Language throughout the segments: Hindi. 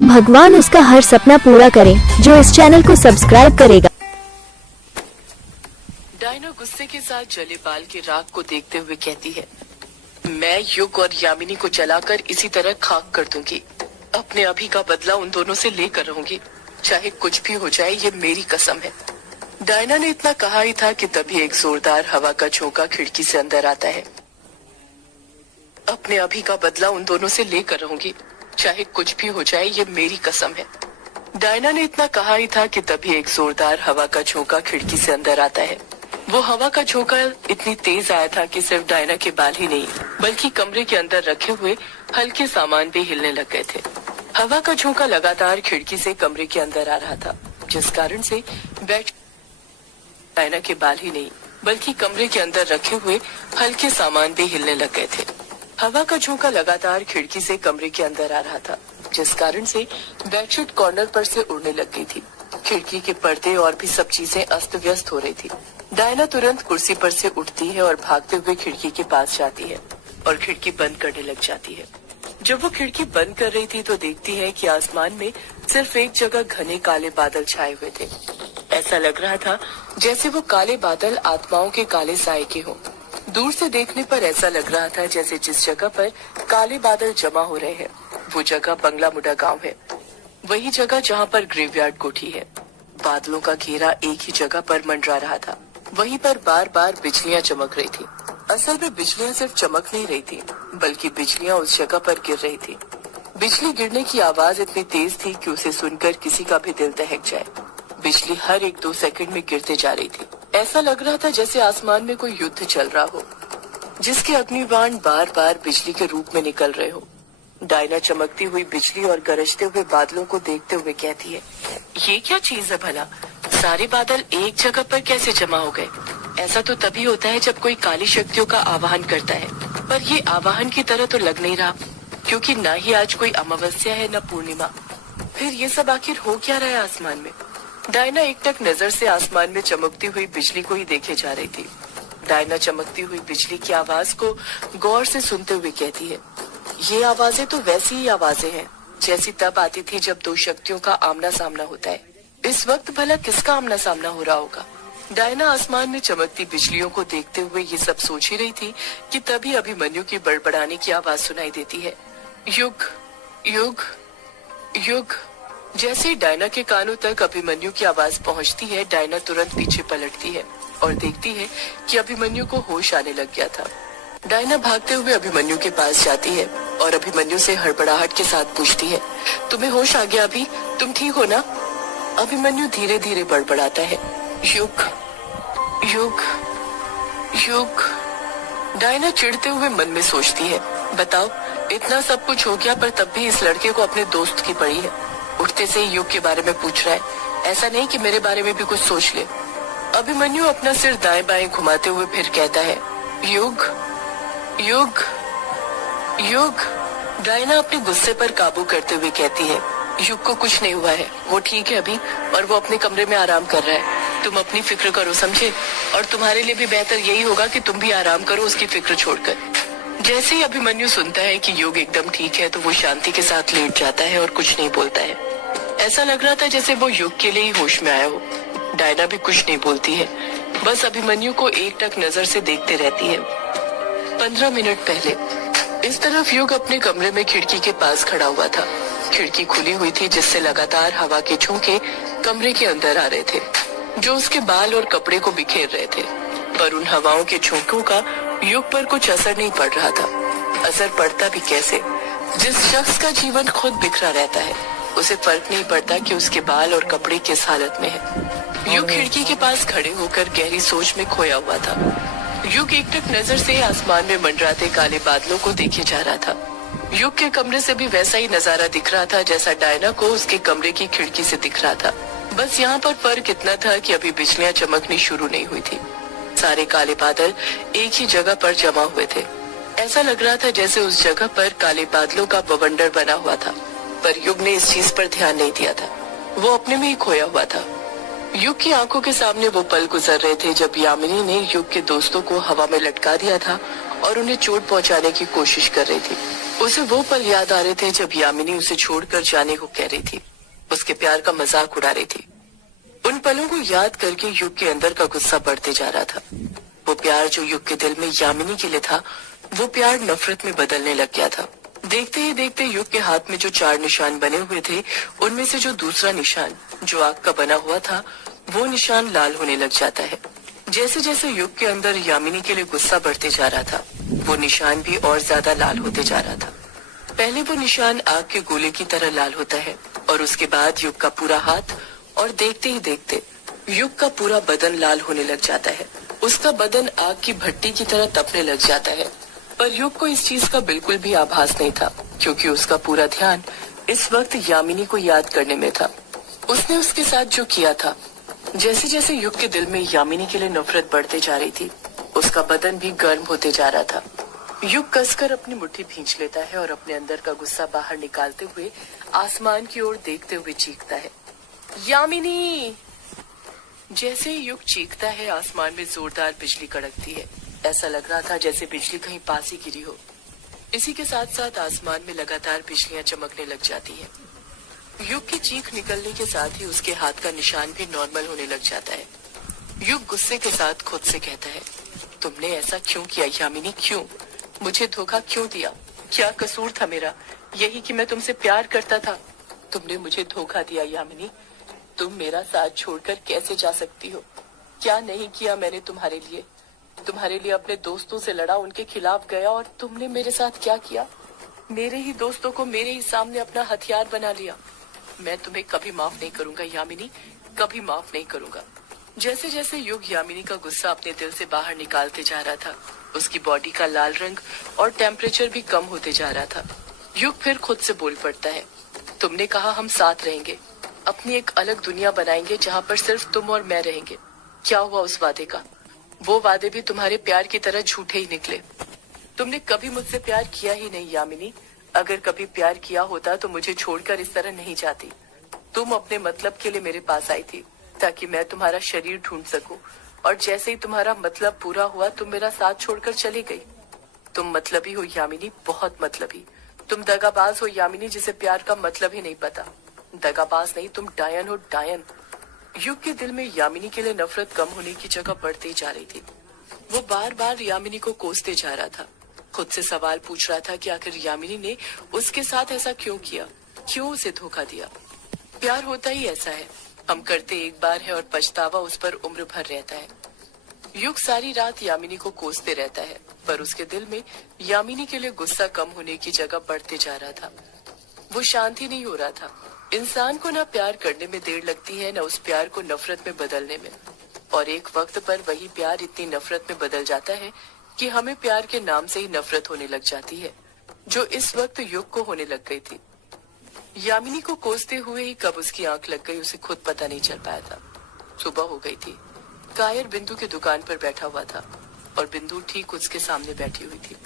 भगवान उसका हर सपना पूरा करे जो इस चैनल को सब्सक्राइब करेगा। डायना गुस्से के साथ जले बाल की राख को देखते हुए कहती है, मैं युग और यामिनी को जलाकर इसी तरह खाक कर दूंगी। अपने अभी का बदला उन दोनों से लेकर रहूंगी, चाहे कुछ भी हो जाए, ये मेरी कसम है। डायना ने इतना कहा ही था कि तभी एक जोरदार हवा का झोंका खिड़की से अंदर आता है। अपने अभी का बदला उन दोनों से लेकर रहूंगी, चाहे कुछ भी हो जाए, ये मेरी कसम है। डायना ने इतना कहा ही था कि तभी एक जोरदार हवा का झोंका खिड़की से अंदर आता है। वो हवा का झोंका इतनी तेज आया था कि सिर्फ डायना के बाल ही नहीं बल्कि कमरे के अंदर रखे हुए हल्के सामान भी हिलने लग गए थे। हवा का झोंका लगातार खिड़की से कमरे के अंदर आ रहा था, जिस कारण से डायना के बाल ही नहीं बल्कि कमरे के अंदर रखे हुए हल्के सामान भी हिलने लग गए थे। हवा का झोंका लगातार खिड़की से कमरे के अंदर आ रहा था, जिस कारण से बेडशीट कॉर्नर पर से उड़ने लग गई थी। खिड़की के पर्दे और भी सब चीजें अस्त व्यस्त हो रही थी। डायना तुरंत कुर्सी पर से उठती है और भागते हुए खिड़की के पास जाती है और खिड़की बंद करने लग जाती है। जब वो खिड़की बंद कर रही थी तो देखती है कि आसमान में सिर्फ एक जगह घने काले बादल छाए हुए थे। ऐसा लग रहा था जैसे वो काले बादल आत्माओं के काले साए के हों। दूर से देखने पर ऐसा लग रहा था जैसे जिस जगह पर काले बादल जमा हो रहे हैं वो जगह बंगला मुडा गांव है, वही जगह जहां पर ग्रेवयार्ड कोठी है। बादलों का घेरा एक ही जगह पर मंडरा रहा था, वहीं पर बार बार बिजलियां चमक रही थी। असल में बिजलियां सिर्फ चमक नहीं रही थी बल्कि बिजलियां उस जगह पर गिर रही थी। बिजली गिरने की आवाज इतनी तेज थी कि उसे सुनकर किसी का भी दिल दहक जाए। बिजली हर 1-2 सेकंड में गिरते जा रही थी। ऐसा लग रहा था जैसे आसमान में कोई युद्ध चल रहा हो, जिसके अग्निबाण बार बार बिजली के रूप में निकल रहे हो। डायना चमकती हुई बिजली और गरजते हुए बादलों को देखते हुए कहती है, ये क्या चीज है भला? सारे बादल एक जगह पर कैसे जमा हो गए? ऐसा तो तभी होता है जब कोई काली शक्तियों का आवाहन करता है, पर ये आवाहन की तरह तो लग नहीं रहा, क्योंकि न ही आज कोई अमावस्या है न पूर्णिमा। फिर ये सब आखिर हो क्या रहा है आसमान में? डायना एकटक नजर से आसमान में चमकती हुई बिजली को ही देखे जा रही थी। डायना चमकती हुई बिजली की आवाज को गौर से सुनते हुए कहती है, ये आवाजें तो वैसी ही आवाजें हैं जैसी तब आती थी जब दो शक्तियों का आमना सामना होता है। इस वक्त भला किसका आमना सामना हो रहा होगा? डायना आसमान में चमकती बिजलियों को देखते हुए ये सब सोच ही रही थी कि तभी अभिमन्यु की बड़बड़ाने की आवाज सुनाई देती है, युग युग युग। जैसे ही डायना के कानों तक अभिमन्यु की आवाज पहुंचती है, डायना तुरंत पीछे पलटती है और देखती है कि अभिमन्यु को होश आने लग गया था। डायना भागते हुए अभिमन्यु के पास जाती है और अभिमन्यु से हड़बड़ाहट के साथ पूछती है, तुम्हें होश आ गया अभी? तुम ठीक हो ना? अभिमन्यु धीरे धीरे बड़बड़ाता है, युग युग युग। डायना चिढ़ते हुए मन में सोचती है, बताओ इतना सब कुछ हो गया पर तब भी इस लड़के को अपने दोस्त की पड़ी है। उठते से ही युग के बारे में पूछ रहा है, ऐसा नहीं कि मेरे बारे में भी कुछ सोच ले। अभिमन्यु अपना सिर दाएं बाएं घुमाते हुए फिर कहता है, युग युग युग। डायना अपने गुस्से पर काबू करते हुए कहती है, युग को कुछ नहीं हुआ है, वो ठीक है अभी और वो अपने कमरे में आराम कर रहा है। तुम अपनी फिक्र करो, समझे? और तुम्हारे लिए भी बेहतर यही होगा कि तुम भी आराम करो उसकी फिक्र छोड़कर। जैसे ही अभिमन्यु सुनता है कि युग एकदम ठीक है तो वो शांति के साथ लेट जाता है और कुछ नहीं बोलता है। ऐसा लग रहा था जैसे वो युग के लिए ही होश में आया हो। डायना भी कुछ नहीं बोलती है, बस अभिमन्यु को एकटक नजर से देखते रहती है। 15 मिनट पहले इस तरफ युग अपने कमरे में खिड़की के पास खड़ा हुआ था। खिड़की खुली हुई थी जिससे लगातार हवा के झोंके कमरे के अंदर आ रहे थे, जो उसके बाल और कपड़े को बिखेर रहे थे। पर उन हवाओं के झोंकों का युग पर कुछ असर नहीं पड़ रहा था। असर पड़ता भी कैसे? जिस शख्स का जीवन खुद बिखरा रहता है उसे फर्क नहीं पड़ता कि उसके बाल और कपड़े किस हालत में है। युग खिड़की के पास खड़े होकर गहरी सोच में खोया हुआ था। युग एकटक नजर से आसमान में मंडराते काले बादलों को देखे जा रहा था। युग के कमरे से भी वैसा ही नजारा दिख रहा था जैसा डायना को उसके कमरे की खिड़की से दिख रहा था। बस यहाँ पर फर्क इतना था कि अभी बिजलियां चमकनी शुरू नहीं हुई थी। सारे काले बादल एक ही जगह पर जमा हुए थे। ऐसा लग रहा था जैसे उस जगह पर काले बादलों का बवंडर बना हुआ था, पर युग ने इस चीज पर ध्यान नहीं दिया था। वो अपने में ही खोया हुआ था। युग की आंखों के सामने वो पल गुजर रहे थे जब यामिनी ने युग के दोस्तों को हवा में लटका दिया था और उन्हें चोट पहुंचाने की कोशिश कर रही थी। उसे वो पल याद आ रहे थे जब यामिनी उसे छोड़कर जाने को कह रही थी, उसके प्यार का मजाक उड़ा रही थी। उन पलों को याद करके युग के अंदर का गुस्सा बढ़ते जा रहा था। वो प्यार जो युग के दिल में यामिनी के लिए था, वो प्यार नफरत में बदलने लग गया था। देखते ही देखते युग के हाथ में जो 4 निशान बने हुए थे, उनमें से जो दूसरा निशान जो आग का बना हुआ था, वो निशान लाल होने लग जाता है। जैसे जैसे युग के अंदर यामिनी के लिए गुस्सा बढ़ते जा रहा था, वो निशान भी और ज्यादा लाल होते जा रहा था। पहले वो निशान आग के गोले की तरह लाल होता है और उसके बाद युग का पूरा हाथ, और देखते ही देखते युग का पूरा बदन लाल होने लग जाता है। उसका बदन आग की भट्टी की तरह तपने लग जाता है। पर युग को इस चीज का बिल्कुल भी आभास नहीं था, क्योंकि उसका पूरा ध्यान इस वक्त यामिनी को याद करने में था। उसने उसके साथ जो किया था, जैसे जैसे युग के दिल में यामिनी के लिए नफरत बढ़ते जा रही थी, उसका बदन भी गर्म होते जा रहा था। युग कसकर अपनी मुट्ठी भींच लेता है और अपने अंदर का गुस्सा बाहर निकालते हुए आसमान की ओर देखते हुए चीखता है, यामिनी। जैसे ही युग चीखता है, आसमान में जोरदार बिजली कड़कती है। ऐसा लग रहा था जैसे बिजली कहीं पास ही गिरी हो। इसी के साथ साथ आसमान में लगातार बिजलियां चमकने लग जाती हैं। युग की चीख निकलने के साथ ही उसके हाथ का निशान भी नॉर्मल होने लग जाता है। युग गुस्से के साथ खुद से कहता है, तुमने ऐसा क्यों किया यामिनी? क्यों? मुझे धोखा क्यों दिया? क्या कसूर था मेरा? यही कि मैं तुमसे प्यार करता था। तुमने मुझे धोखा दिया यामिनी। तुम मेरा साथ छोड़कर कैसे जा सकती हो? क्या नहीं किया मैंने तुम्हारे लिए? तुम्हारे लिए अपने दोस्तों से लड़ा, उनके खिलाफ गया, और तुमने मेरे साथ क्या किया? मेरे ही दोस्तों को मेरे ही सामने अपना हथियार बना लिया। मैं तुम्हें कभी माफ नहीं करूंगा यामिनी, कभी माफ नहीं करूंगा। जैसे जैसे युग यामिनी का गुस्सा अपने दिल से बाहर निकालते जा रहा था, उसकी बॉडी का लाल रंग और टेम्परेचर भी कम होते जा रहा था। युग फिर खुद से बोल पड़ता है, तुमने कहा हम साथ रहेंगे, अपनी एक अलग दुनिया बनाएंगे जहाँ पर सिर्फ तुम और मैं रहेंगे। क्या हुआ उस वादे का? वो वादे भी तुम्हारे प्यार की तरह झूठे ही निकले। तुमने कभी मुझसे प्यार किया ही नहीं यामिनी। अगर कभी प्यार किया होता तो मुझे छोड़कर इस तरह नहीं जाती। तुम अपने मतलब के लिए मेरे पास आई थी ताकि मैं तुम्हारा शरीर ढूंढ सकूं, और जैसे ही तुम्हारा मतलब पूरा हुआ तुम मेरा साथ छोड़कर चली गई। तुम मतलबी हो यामिनी, बहुत मतलबी। तुम दगाबाज हो यामिनी, जिसे प्यार का मतलब ही नहीं पता। दगाबाज नहीं, तुम डायन हो, डायन। युग के दिल में यामिनी के लिए नफरत कम होने की जगह बढ़ती जा रही थी। वो बार बार यामिनी को कोसते जा रहा था, खुद से सवाल पूछ रहा था कि आखिर यामिनी ने उसके साथ ऐसा क्यों किया, क्यों उसे धोखा दिया। प्यार होता ही ऐसा है, हम करते एक बार है और पछतावा उस पर उम्र भर रहता है। युग सारी रात यामिनी को कोसते रहता है, पर उसके दिल में यामिनी के लिए गुस्सा कम होने की जगह बढ़ते जा रहा था। वो शांति नहीं हो रहा था। इंसान को ना प्यार करने में देर लगती है, न उस प्यार को नफरत में बदलने में, और एक वक्त पर वही प्यार इतनी नफरत में बदल जाता है कि हमें प्यार के नाम से ही नफरत होने लग जाती है, जो इस वक्त युग को होने लग गई थी। यामिनी को कोसते हुए ही कब उसकी आंख लग गई उसे खुद पता नहीं चल पाया था। सुबह हो गई थी। कायर बिंदु की दुकान पर बैठा हुआ था और बिंदु ठीक उसके सामने बैठी हुई थी।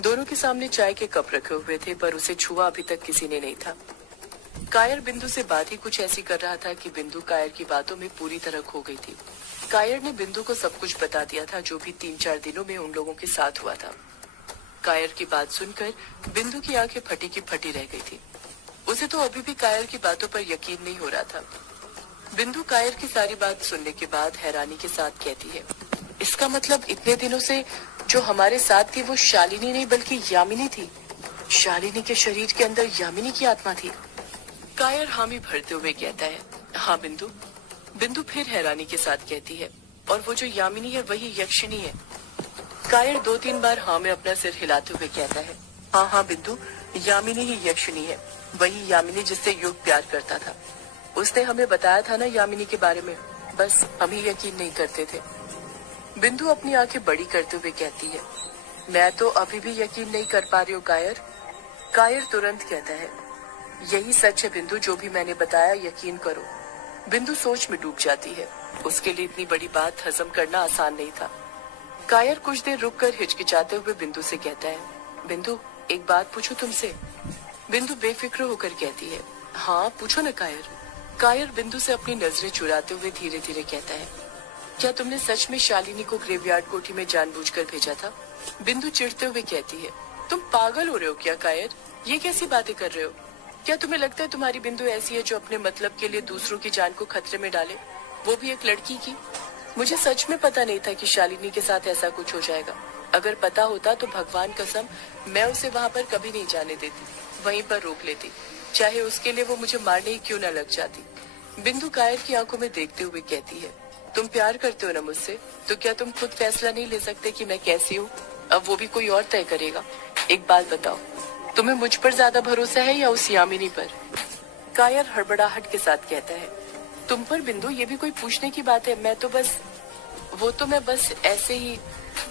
दोनों के सामने चाय के कप रखे हुए थे, पर उसे छुआ अभी तक किसी ने नहीं था। कायर बिंदु से बात ही कुछ ऐसी कर रहा था कि बिंदु कायर की बातों में पूरी तरह खो गई थी। कायर ने बिंदु को सब कुछ बता दिया था जो भी 3-4 दिनों में उन लोगों के साथ हुआ था। कायर की बात सुनकर बिंदु की आंखें फटी की फटी रह गई थी। उसे तो अभी भी कायर की बातों पर यकीन नहीं हो रहा था। बिंदु कायर की सारी बात सुनने के बाद हैरानी के साथ कहती है, इसका मतलब इतने दिनों से जो हमारे साथ थी वो शालिनी नहीं बल्कि यामिनी थी। शालिनी के शरीर के अंदर यामिनी की आत्मा थी। कायर हामी भरते हुए कहता है, हाँ बिंदु। बिंदु फिर हैरानी के साथ कहती है, और वो जो यामिनी है वही यक्षिणी है। कायर 2-3 बार हाँ में अपना सिर हिलाते हुए कहता है, हाँ हाँ बिंदु, यामिनी ही यक्षिणी है, वही यामिनी जिससे युग प्यार करता था। उसने हमें बताया था ना यामिनी के बारे में, बस हम ही यकीन नहीं करते थे। बिंदु अपनी आंखें बड़ी करते हुए कहती है, मैं तो अभी भी यकीन नहीं कर पा रही हूँ कायर। कायर तुरंत कहता है, यही सच है बिंदु, जो भी मैंने बताया यकीन करो। बिंदु सोच में डूब जाती है। उसके लिए इतनी बड़ी बात हजम करना आसान नहीं था। कायर कुछ देर रुककर हिचकिचाते हुए बिंदु से कहता है, बिंदु एक बात पूछूं तुमसे? बिंदु बेफिक्र होकर कहती है, हाँ पूछो न कायर। कायर बिंदु से अपनी नजरें चुराते हुए धीरे धीरे कहता है, क्या तुमने सच में शालिनी को ग्रेवयार्ड कोठी में जानबूझकर भेजा था? बिंदु चिढ़ते हुए कहती है, तुम पागल हो रहे हो क्या कायर? ये कैसी बातें कर रहे हो? क्या तुम्हें लगता है तुम्हारी बिंदु ऐसी है जो अपने मतलब के लिए दूसरों की जान को खतरे में डाले, वो भी एक लड़की की? मुझे सच में पता नहीं था कि शालिनी के साथ ऐसा कुछ हो जाएगा। अगर पता होता तो भगवान कसम मैं उसे वहाँ पर कभी नहीं जाने देती, वहीं पर रोक लेती, चाहे उसके लिए वो मुझे मारने ही क्यों न लग जाती। बिंदु कायर की आंखों में देखते हुए कहती है, तुम प्यार करते हो ना मुझसे, तो क्या तुम खुद फैसला नहीं ले सकते कि मैं कैसी हूँ? अब वो भी कोई और तय करेगा। एक बात बताओ, तुम्हें मुझ पर ज्यादा भरोसा है या उस यामिनी पर? कायर हड़बड़ाहट के साथ कहता है, तुम पर बिंदु, ये भी कोई पूछने की बात है? मैं बस ऐसे ही।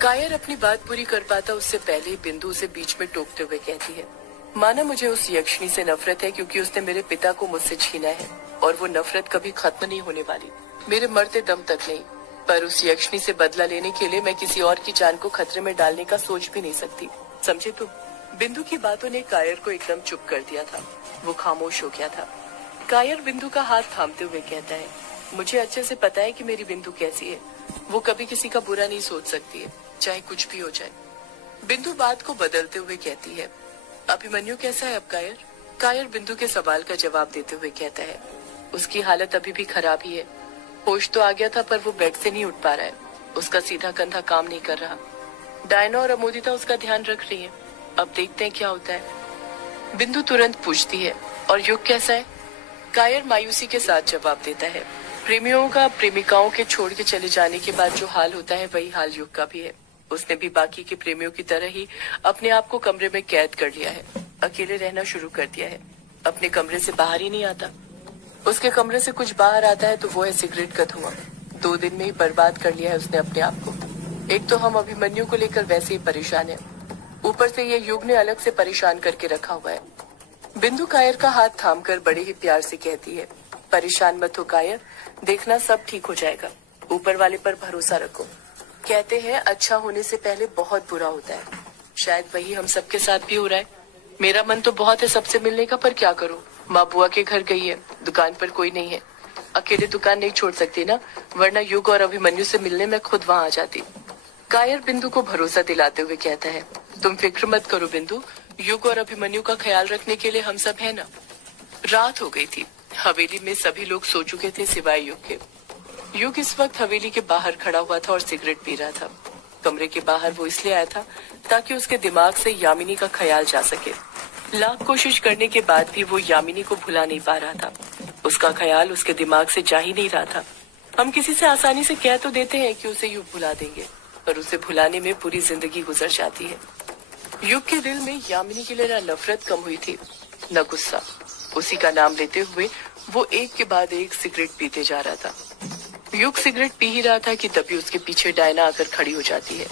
कायर अपनी बात पूरी कर पाता उससे पहले ही बिंदु उसे बीच में टोकते हुए कहती है, माना मुझे उस यक्षिणी से नफरत है क्योंकि उसने मेरे पिता को मुझसे छीना है, और वो नफरत कभी खत्म नहीं होने वाली, मेरे मरते दम तक नहीं। पर उस यक्षिणी से बदला लेने के लिए मैं किसी और की जान को खतरे में डालने का सोच भी नहीं सकती, समझे तुम? बिंदु की बातों ने कायर को एकदम चुप कर दिया था। वो खामोश हो गया था। कायर बिंदु का हाथ थामते हुए कहता है, मुझे अच्छे से पता है कि मेरी बिंदु कैसी है। वो कभी किसी का बुरा नहीं सोच सकती है, चाहे कुछ भी हो जाए। बिंदु बात को बदलते हुए कहती है, अभिमन्यु कैसा है अब कायर? कायर बिंदु के सवाल का जवाब देते हुए कहता है, उसकी हालत अभी भी खराब ही है। होश तो आ गया था पर वो बेड से नहीं उठ पा रहा है, उसका सीधा कंधा काम नहीं कर रहा। डायना और अमोदिता उसका ध्यान रख रही है, अब देखते हैं क्या होता है। बिंदु तुरंत पूछती है, और युग कैसा है? कायर मायूसी के साथ जवाब देता है, प्रेमियों का प्रेमिकाओं के छोड़ के चले जाने के बाद जो हाल होता है वही हाल युग का भी है। उसने भी बाकी के प्रेमियों की तरह ही अपने आप को कमरे में कैद कर लिया है, अकेले रहना शुरू कर दिया है, अपने कमरे से बाहर ही नहीं आता। उसके कमरे से कुछ बाहर आता है तो वो है सिगरेट का धुआं। 2 दिन में ही बर्बाद कर लिया है उसने अपने आप को। एक तो हम अभिमन्यु को लेकर वैसे ही परेशान है, ऊपर से ये युग ने अलग से परेशान करके रखा हुआ है। बिंदु कायर का हाथ थामकर बड़े ही प्यार से कहती है, परेशान मत हो कायर, देखना सब ठीक हो जाएगा, ऊपर वाले पर भरोसा रखो। कहते हैं अच्छा होने से पहले बहुत बुरा होता है, शायद वही हम सबके साथ भी हो रहा है। मेरा मन तो बहुत है सबसे मिलने का, पर क्या करूं, माँ बुआ के घर गई है, दुकान पर कोई नहीं है। अकेले दुकान नहीं छोड़ सकती ना, वरना युग और अभिमन्यु से मिलने मैं खुद वहाँ आ जाती। कायर बिंदु को भरोसा दिलाते हुए कहता है, तुम फिक्र मत करो बिंदु, युग और अभिमन्यु का ख्याल रखने के लिए हम सब है ना। रात हो गई थी, हवेली में सभी लोग सो चुके थे सिवाय युग के। युग इस वक्त हवेली के बाहर खड़ा हुआ था और सिगरेट पी रहा था। कमरे के बाहर वो इसलिए आया था ताकि उसके दिमाग से यामिनी का ख्याल जा सके। लाख कोशिश करने के बाद भी वो यामिनी को भुला नहीं पा रहा था, उसका ख्याल उसके दिमाग से जा ही नहीं रहा था। हम किसी से आसानी से कह तो देते हैं कि उसे युग भुला देंगे, पर उसे भुलाने में पूरी जिंदगी गुजर जाती है। युग के दिल में यामिनी के लिए न नफरत कम हुई थी न गुस्सा। उसी का नाम लेते हुए वो एक के बाद एक सिगरेट पीते जा रहा था। युग सिगरेट पी ही रहा था कि तभी उसके पीछे डायना आकर खड़ी हो जाती है,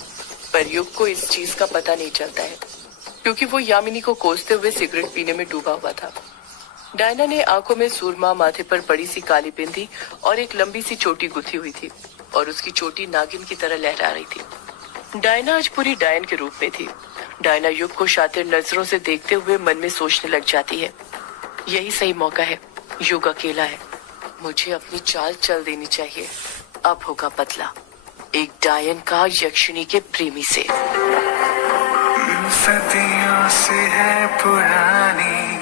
पर युग को इस चीज का पता नहीं चलता है क्योंकि वो यामिनी को कोसते हुए सिगरेट पीने में डूबा हुआ था। डायना ने आंखों में सूरमा, माथे पर बड़ी सी काली बिंदी और एक लंबी सी चोटी गुथी हुई थी और उसकी चोटी नागिन की तरह लहरा रही थी। डायना आज पूरी डायन के रूप में थी। डायना युग को शातिर नजरों से देखते हुए मन में सोचने लग जाती है, यही सही मौका है, युग अकेला है, मुझे अपनी चाल चल देनी चाहिए, अब होगा बदला एक डायन का यक्षिणी के प्रेमी से। सदियों से है पुरानी